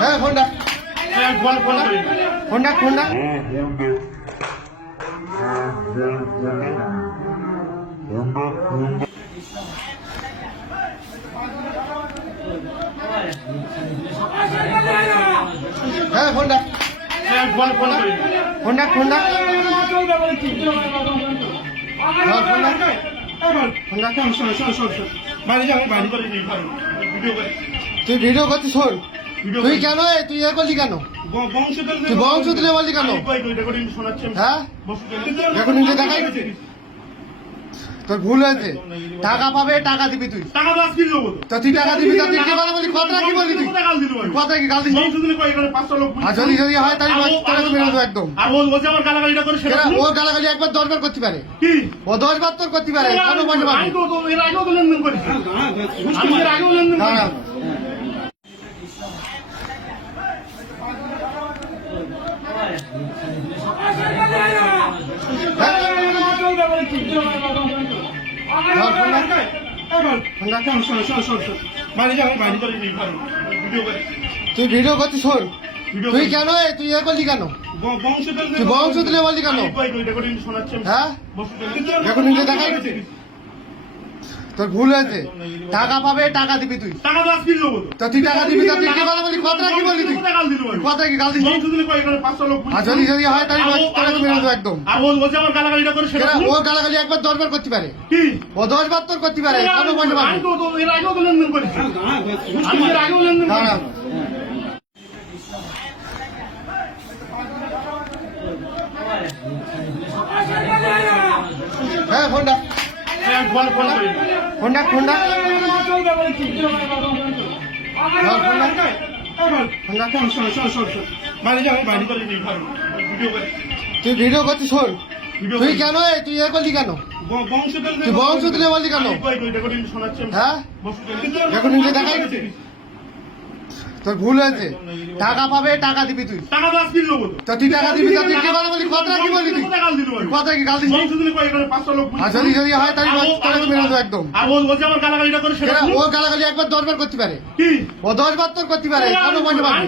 হ্যাঁ ফোন ডাক ফোন ডাক ফোন ডাক হ্যাঁ ফোন ডাক ফোন ডাক ফোন ডাক তুই ভিডিও করছিস শোন তুই কেন তুই এ করলি কেন তুই বংশ দিলে বললি কেন হ্যাঁ এখন নিজে দেখাই তোর ভুল হয়েছে টাকা পাবে টাকা দিবি তুই তো তুই টাকা দিবি তো তুই কি কথা বলি কথা কি বলি তুই কথা কি গাল দিস আর যদি যদি হয় তাহলে তোকে মেরে দেবো একদম ও গালাগালি একবার 10 বার করতে পারে ও 10 বার তোর করতে পারে কেন বলতে পারবি তুই ভিডিও করছিস শোন তুই কেন তুই এ করলি কেন তুই বংশ দিলে বললি কেন হ্যাঁ এখন নিজে দেখাই তোর ভুল হয়েছে টাকা পাবে টাকা দিবি তুই তো তুই টাকা দিবি তো তুই কি কথা বলি কথা কি বলি তুই কথা কি গাল দিস আর যদি যদি হয় তাহলে তোকে মেরে দেবো একদম ও গালাগালি একবার 10 বার করতে পারে ও 10 বার তোর করতে পারে কেন বলতে পারবি হ্যাঁ ফোন ডাক ফোন ডাক ফোন ডাক তুই ভিডিও করছিস শোন তুই কেন তুই এ করলি কেন তুই বংশ দিলে বললি কেন হ্যাঁ এখন নিজে দেখাই তোর ভুল হয়েছে টাকা পাবে টাকা দিবি তুই তো তুই টাকা দিবি তো তুই কি কথা বলি কথা কি বলি তুই কথা কি গাল দিস আর যদি যদি হয় তাহলে তোকে মেরে দেবো একদম ও গালাগালি একবার 10 বার করতে পারে ও 10 বার তোর করতে পারে কেন বলতে পারবি